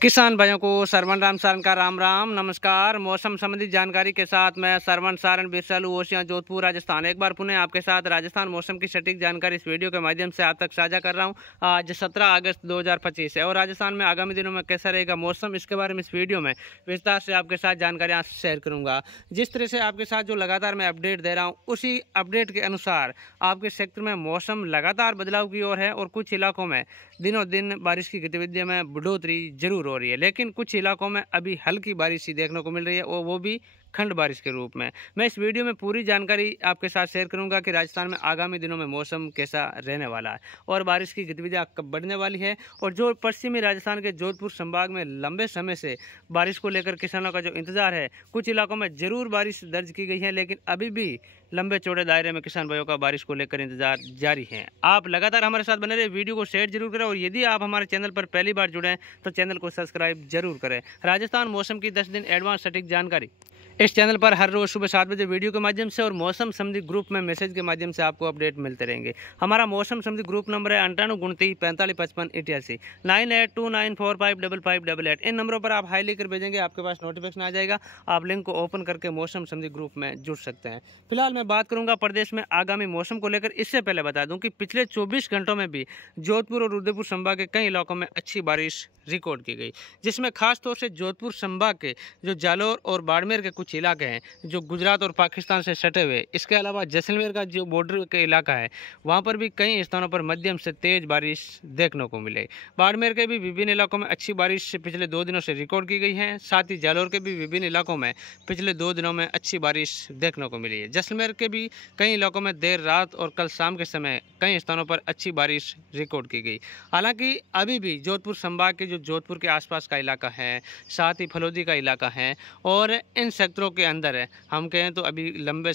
किसान भाइयों को सरवन राम सारन का राम राम नमस्कार। मौसम संबंधी जानकारी के साथ मैं सरवन सारन बिरसालू ओसियां जोधपुर राजस्थान एक बार पुनः आपके साथ राजस्थान मौसम की सटीक जानकारी इस वीडियो के माध्यम से आप तक साझा कर रहा हूं। आज 17 अगस्त 2025 है और राजस्थान में आगामी दिनों में कैसा रहेगा मौसम, इसके बारे में इस वीडियो में विस्तार से आपके साथ जानकारियाँ शेयर करूँगा। जिस तरह से आपके साथ जो लगातार मैं अपडेट दे रहा हूँ उसी अपडेट के अनुसार आपके क्षेत्र में मौसम लगातार बदलाव की ओर है और कुछ इलाकों में दिनों दिन बारिश की गतिविधियों में बढ़ोतरी जरूर हो रही है, लेकिन कुछ इलाकों में अभी हल्की बारिश ही देखने को मिल रही है और वो भी खंड बारिश के रूप में। मैं इस वीडियो में पूरी जानकारी आपके साथ शेयर करूंगा कि राजस्थान में आगामी दिनों में मौसम कैसा रहने वाला है और बारिश की गतिविधियां कब बढ़ने वाली है। और जो पश्चिमी राजस्थान के जोधपुर संभाग में लंबे समय से बारिश को लेकर किसानों का जो इंतजार है, कुछ इलाकों में जरूर बारिश दर्ज की गई है, लेकिन अभी भी लंबे चौड़े दायरे में किसान भाइयों का बारिश को लेकर इंतजार जारी है। आप लगातार हमारे साथ बने रहे, वीडियो को शेयर जरूर करें और यदि आप हमारे चैनल पर पहली बार जुड़े हैं तो चैनल को सब्सक्राइब जरूर करें। राजस्थान मौसम की 10 दिन एडवांस सटीक जानकारी इस चैनल पर हर रोज सुबह 7 बजे वीडियो के माध्यम से और मौसम संबंधी ग्रुप में मैसेज के माध्यम से आपको अपडेट मिलते रहेंगे। हमारा मौसम संबंधी ग्रुप नंबर है 9829455588 9829455588। इन नंबरों पर आप हाई लेकर भेजेंगे, आपके पास नोटिफिकेशन आ जाएगा। आप लिंक को ओपन करके मौसम संबंधी ग्रुप में जुड़ सकते हैं। फिलहाल मैं बात करूंगा प्रदेश में आगामी मौसम को लेकर। इससे पहले बता दूं कि पिछले 24 घंटों में भी जोधपुर और उदयपुर संभाग के कई इलाकों में अच्छी बारिश रिकॉर्ड की गई, जिसमें खास तौर से जोधपुर संभाग के जो जालौर और बाड़मेर के कुछ इलाके हैं जो गुजरात और पाकिस्तान से सटे हुए, इसके अलावा जैसलमेर का जो बॉर्डर के इलाका है वहां पर भी कई स्थानों पर मध्यम से तेज बारिश देखने को मिले। बाड़मेर के भी विभिन्न इलाकों में अच्छी बारिश पिछले 2 दिनों से रिकॉर्ड की गई है। साथ ही जालौर के भी विभिन्न इलाकों में पिछले 2 दिनों में अच्छी बारिश देखने को मिली है। जैसलमेर के भी कई इलाकों में देर रात और कल शाम के समय कई स्थानों पर अच्छी बारिश रिकॉर्ड की गई। हालांकि अभी भी जोधपुर संभाग के जोधपुर के आसपास का इलाका है, साथ ही फलोदी का इलाका है और इन सेक्टरों के अंदर है, हम कहें तो अभी लंबे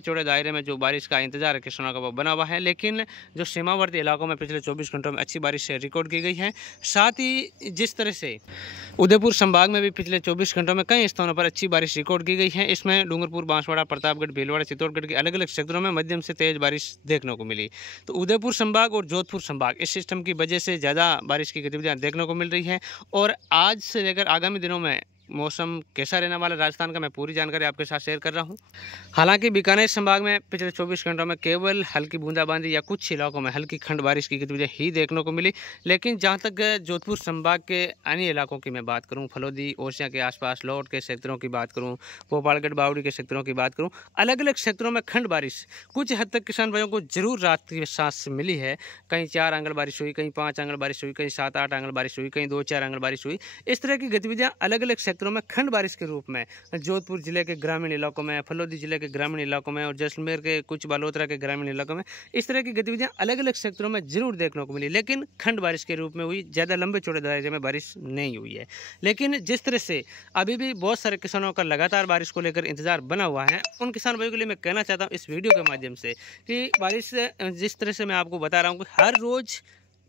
चौड़े दायरे में जो बारिश का इंतजार है किसानों का वो बना हुआ है। लेकिन जो सीमावर्ती इलाकों में पिछले 24 घंटों में अच्छी बारिश रिकॉर्ड की गई है। साथ ही जिस तरह से उदयपुर संभाग में भी पिछले 24 घंटों में कई स्थानों पर अच्छी बारिश रिकॉर्ड की गई है। इसमें डूंगरपुर, बांसवाड़ा, प्रतापगढ़, भीलवाड़ा, चित्तौड़गढ़ के अलग अलग क्षेत्रों में मध्यम से तेज बारिश देखने को मिली। तो उदयपुर संभाग और जोधपुर संभाग इस सिस्टम की वजह से ज़्यादा बारिश की गतिविधियां देखने को मिल रही है। और आज से लेकर आगामी दिनों में मौसम कैसा रहने वाला राजस्थान का मैं पूरी जानकारी आपके साथ शेयर कर रहा हूं। हालांकि बीकानेर संभाग में पिछले 24 घंटों में केवल हल्की बूंदाबांदी या कुछ इलाकों में हल्की खंड बारिश की गतिविधियां ही देखने को मिली। लेकिन जहां तक जोधपुर संभाग के अन्य इलाकों की मैं बात करूं, फलोदी, ओसियां के आसपास लौट के क्षेत्रों की बात करूं, भोपालगढ़, बावड़ी के क्षेत्रों की बात करूं, अलग अलग क्षेत्रों में खंड बारिश कुछ हद तक किसान भाइयों को जरूर रात के सांस मिली है। कहीं 4 आंगल बारिश हुई, कहीं 5 आंगल बारिश हुई, कहीं 7-8 आंगल बारिश हुई, कहीं 2-4 आंगल बारिश हुई। इस तरह की गतिविधियां अलग अलग क्षेत्रों में खंड बारिश के रूप में जोधपुर जिले के ग्रामीण इलाकों में, फलोदी जिले के ग्रामीण इलाकों में और जैसलमेर के कुछ बालोतरा के ग्रामीण इलाकों में इस तरह की गतिविधियां अलग अलग क्षेत्रों में जरूर देखने को मिली, लेकिन खंड बारिश के रूप में हुई। ज़्यादा लंबे चौड़े दायरे में बारिश नहीं हुई है। लेकिन जिस तरह से अभी भी बहुत सारे किसानों का लगातार बारिश को लेकर इंतजार बना हुआ है, उन किसान भाइयों के लिए मैं कहना चाहता हूँ इस वीडियो के माध्यम से कि बारिश जिस तरह से मैं आपको बता रहा हूँ कि हर रोज़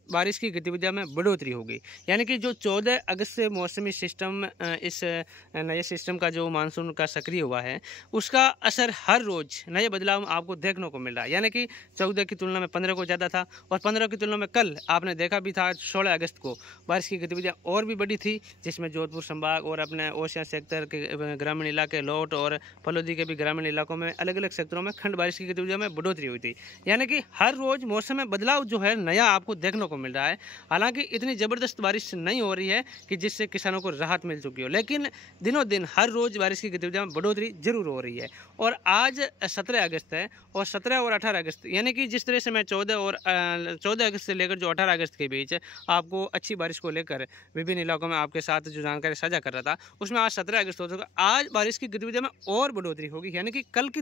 बारिश की गतिविधियों में बढ़ोतरी होगी। यानी कि जो 14 अगस्त से मौसमी सिस्टम, इस नए सिस्टम का जो मानसून का सक्रिय हुआ है, उसका असर हर रोज़ नए बदलाव आपको देखने को मिल रहा है। यानी कि 14 की तुलना में 15 को ज़्यादा था और 15 की तुलना में कल आपने देखा भी था 16 अगस्त को बारिश की गतिविधियाँ और भी बढ़ी थी, जिसमें जोधपुर संभाग और अपने ओसियां सेक्टर के ग्रामीण इलाके, लौट और फलोदी के भी ग्रामीण इलाकों में अलग अलग सेक्टरों में खंड बारिश की गतिविधियों में बढ़ोतरी हुई थी। यानी कि हर रोज़ मौसम में बदलाव जो है नया आपको देखने को मिल रहा है। हालांकि इतनी ज़बरदस्त बारिश नहीं हो रही है कि जिससे किसानों को राहत मिल चुकी हो, लेकिन दिनों दिन हर रोज़ बारिश की गतिविधियों में बढ़ोतरी जरूर हो रही है। और आज 17 अगस्त है और 17 और 18 अगस्त, यानी कि जिस तरह से मैं 14 अगस्त से लेकर जो 18 अगस्त के बीच आपको अच्छी बारिश को लेकर विभिन्न इलाकों में आपके साथ जो जानकारी साझा कर रहा था, उसमें आज 17 अगस्त हो चुका। आज बारिश की गतिविधियों में और बढ़ोतरी होगी। यानी कि कल की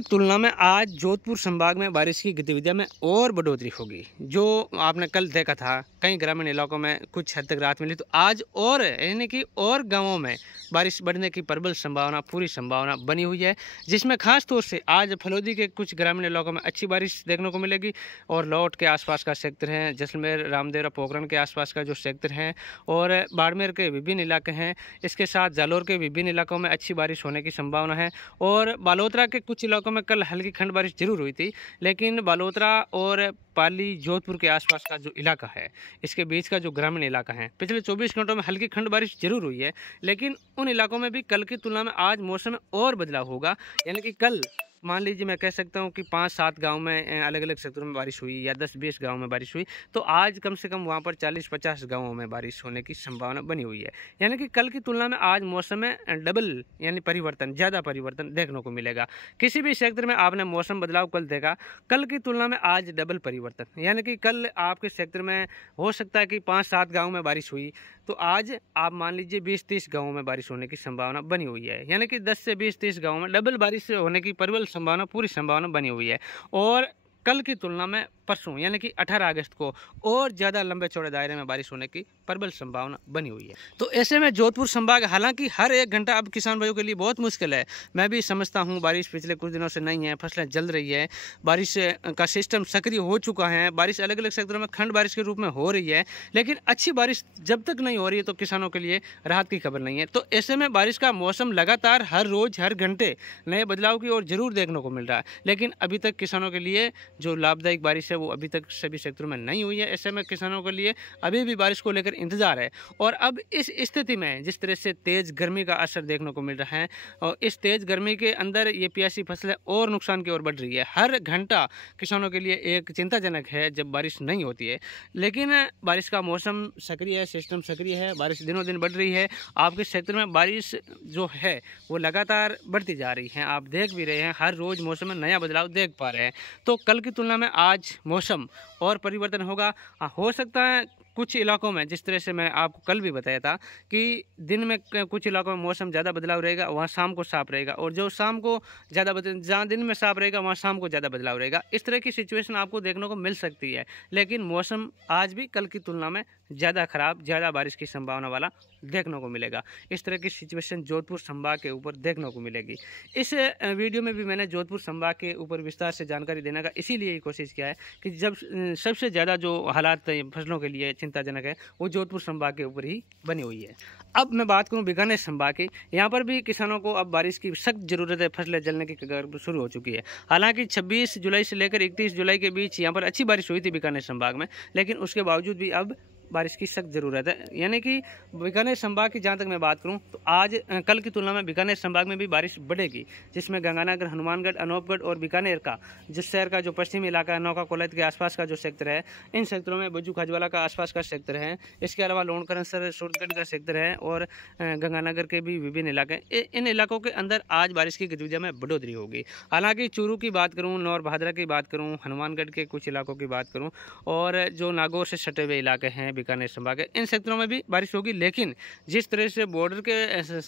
तुलना में आज जोधपुर संभाग में बारिश की गतिविधियों में और बढ़ोतरी होगी। जो आपने कल देखा था कई ग्रामीण इलाकों में कुछ हद तक राहत मिली, तो आज और यानी कि और गांवों में बारिश बढ़ने की प्रबल संभावना, पूरी संभावना बनी हुई है। जिसमें खास तौर से आज फलोदी के कुछ ग्रामीण इलाकों में अच्छी बारिश देखने को मिलेगी और लौट के आसपास का सेक्टर है, जैसलमेर, रामदेवरा, पोखरण के आसपास का जो सेक्टर है और बाड़मेर के विभिन्न इलाके हैं, इसके साथ जालौर के विभिन्न इलाकों में अच्छी बारिश होने की संभावना है। और बालोतरा के कुछ इलाकों में कल हल्की खंड बारिश जरूर हुई थी, लेकिन बालोतरा और पाली, जोधपुर के आसपास का जो इलाका है, इसके बीच का जो ग्रामीण इलाका है, पिछले 24 घंटों में हल्की खंड बारिश जरूर हुई है, लेकिन उन इलाकों में भी कल की तुलना में आज मौसम में और बदलाव होगा। यानी कि कल मान लीजिए मैं कह सकता हूँ कि 5-7 गांव में अलग अलग सेक्टरों में बारिश हुई या 10-20 गांव में बारिश हुई, तो आज कम से कम वहाँ पर 40-50 गांवों में बारिश होने की संभावना बनी हुई है। यानी कि कल की तुलना में आज मौसम में डबल यानी परिवर्तन, ज़्यादा परिवर्तन देखने को मिलेगा। किसी भी सेक्टर में आपने मौसम बदलाव कल देखा, कल की तुलना में आज डबल परिवर्तन। यानी कि कल आपके सेक्टर में हो सकता है कि 5-7 गाँव में बारिश हुई, तो आज आप मान लीजिए 20-30 गाँवों में बारिश होने की संभावना बनी हुई है। यानी कि 10 से 20-30 गाँवों में डबल बारिश होने की प्रबल संभावना, पूरी संभावना बनी हुई है। और कल की तुलना में परसों यानी कि 18 अगस्त को और ज़्यादा लंबे चौड़े दायरे में बारिश होने की प्रबल संभावना बनी हुई है। तो ऐसे में जोधपुर संभाग, हालांकि हर एक घंटा अब किसान भाइयों के लिए बहुत मुश्किल है, मैं भी समझता हूं, बारिश पिछले कुछ दिनों से नहीं है, फसलें जल रही है, बारिश का सिस्टम सक्रिय हो चुका है, बारिश अलग अलग सेक्टरों में खंड बारिश के रूप में हो रही है, लेकिन अच्छी बारिश जब तक नहीं हो रही है तो किसानों के लिए राहत की खबर नहीं है। तो ऐसे में बारिश का मौसम लगातार हर रोज़ हर घंटे नए बदलाव की ओर जरूर देखने को मिल रहा है, लेकिन अभी तक किसानों के लिए जो लाभदायक बारिश है वो अभी तक सभी क्षेत्रों में नहीं हुई है। ऐसे में किसानों के लिए अभी भी बारिश को लेकर इंतजार है। और अब इस स्थिति में जिस तरह से तेज़ गर्मी का असर देखने को मिल रहा है, और इस तेज़ गर्मी के अंदर ये प्यासी फसलें और नुकसान की ओर बढ़ रही है। हर घंटा किसानों के लिए एक चिंताजनक है जब बारिश नहीं होती है, लेकिन बारिश का मौसम सक्रिय है, सिस्टम सक्रिय है, बारिश दिनों दिन बढ़ रही है। आपके क्षेत्र में बारिश जो है वो लगातार बढ़ती जा रही है, आप देख भी रहे हैं, हर रोज़ मौसम में नया बदलाव देख पा रहे हैं। तो कल की तुलना में आज मौसम और परिवर्तन होगा। हो सकता है कुछ इलाकों में, जिस तरह से मैं आपको कल भी बताया था कि दिन में कुछ इलाकों में मौसम ज़्यादा बदलाव रहेगा, वहाँ शाम को साफ रहेगा, और जो शाम को ज़्यादा जहाँ दिन में साफ रहेगा वहाँ शाम को ज़्यादा बदलाव रहेगा। इस तरह की सिचुएशन आपको देखने को मिल सकती है, लेकिन मौसम आज भी कल की तुलना में ज़्यादा खराब, ज़्यादा बारिश की संभावना वाला देखने को मिलेगा। इस तरह की सिचुएशन जोधपुर संभाग के ऊपर देखने को मिलेगी। इस वीडियो में भी मैंने जोधपुर संभाग के ऊपर विस्तार से जानकारी देने का इसीलिए कोशिश किया है कि जब सबसे ज़्यादा जो हालात फसलों के लिए चिंताजनक है वो जोधपुर संभाग के ऊपर ही बनी हुई है। अब मैं बात करूं बीकानेर संभाग की, यहाँ पर भी किसानों को अब बारिश की सख्त जरूरत है, फसलें जलने की कगार शुरू हो चुकी है। हालांकि 26 जुलाई से लेकर 31 जुलाई के बीच यहाँ पर अच्छी बारिश हुई थी बीकानेर संभाग में, लेकिन उसके बावजूद भी अब बारिश की सख्त ज़रूरत है। यानी कि बीकानेर संभाग की जहाँ तक मैं बात करूँ तो आज कल की तुलना में बीकानेर संभाग में भी बारिश बढ़ेगी, जिसमें गंगानगर, हनुमानगढ़, अनूपगढ़ और बीकानेर का जिस शहर का जो पश्चिमी इलाका है, नौका कोलायत के आसपास का जो सेक्टर है, इन सेक्टरों में बज्जू खाजवाला का आसपास का सेक्टर है, इसके अलावा लोणकरनसर, सूरतगढ़ का सेक्टर है और गंगानगर के भी विभिन्न इलाके, इन इलाकों के अंदर आज बारिश की गतिविधियों में बढ़ोतरी होगी। हालांकि चूरू की बात करूँ, नौर भादरा की बात करूँ, हनुमानगढ़ के कुछ इलाकों की बात करूँ और जो नागौर से सटे हुए इलाके हैं बीकानेर संभाग के, इन सेक्टरों में भी बारिश होगी। लेकिन जिस तरह से बॉर्डर के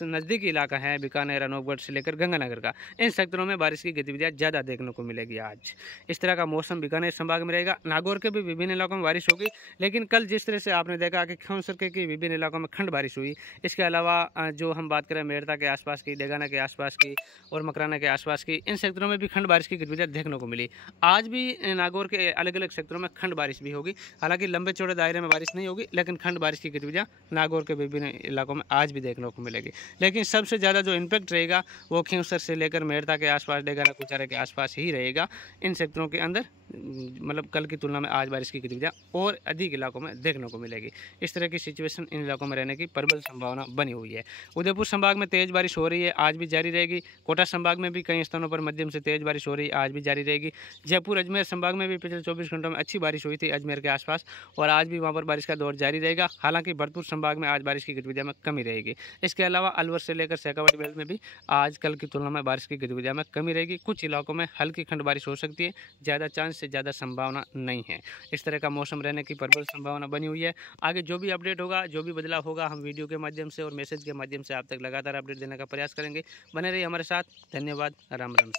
नज़दीकी इलाका है बीकानेर, अनूपगढ़ से लेकर गंगानगर का, इन सेक्टरों में बारिश की गतिविधियाँ ज़्यादा देखने को मिलेगी। आज इस तरह का मौसम बीकानेर संभाग में रहेगा। नागौर के भी विभिन्न इलाकों में बारिश होगी, लेकिन कल जिस तरह से आपने देखा कि खौंसर के विभिन्न इलाकों में खंड बारिश हुई, इसके अलावा जो हम बात करें मेड़ता के आसपास की, डेगाना के आसपास की और मकराना के आसपास की, इन सेक्टरों में भी खंड बारिश की गतिविधियाँ देखने को मिली। आज भी नागौर के अलग अलग सेक्टरों में खंड बारिश भी होगी। हालांकि लंबे चौड़े दायरे में बारिश नहीं होगी, लेकिन खंड बारिश की गतिविधियाँ नागौर के विभिन्न इलाकों में आज भी देखने को मिलेगी। लेकिन सबसे ज़्यादा जो इम्पैक्ट रहेगा वो खिंवसर से लेकर मेड़ता के आसपास, डेगाना कुचारे के आसपास ही रहेगा। इन सेक्टरों के अंदर मतलब कल की तुलना में आज बारिश की गतिविधियाँ और अधिक इलाकों में देखने को मिलेगी। इस तरह की सिचुएशन इन इलाकों में रहने की प्रबल संभावना बनी हुई है। उदयपुर संभाग में तेज़ बारिश हो रही है, आज भी जारी रहेगी। कोटा संभाग में भी कई स्थानों पर मध्यम से तेज़ बारिश हो रही है, आज भी जारी रहेगी। जयपुर, अजमेर संभाग में भी पिछले 24 घंटों में अच्छी बारिश हुई थी अजमेर के आसपास, और आज भी वहाँ पर बारिश का दौर जारी रहेगा। हालांकि भरतपुर संभाग में आज बारिश की गतिविधियों में कमी रहेगी। इसके अलावा अलवर से लेकर शेखावाटी बेल्ट में भी आज कल की तुलना में बारिश की गतिविधियों में कमी रहेगी। कुछ इलाकों में हल्की खंड बारिश हो सकती है, ज़्यादा चांस से ज़्यादा संभावना नहीं है। इस तरह का मौसम रहने की प्रबल संभावना बनी हुई है। आगे जो भी अपडेट होगा, जो भी बदलाव होगा, हम वीडियो के माध्यम से और मैसेज के माध्यम से आप तक लगातार अपडेट देने का प्रयास करेंगे। बने रहिए हमारे साथ। धन्यवाद। राम राम।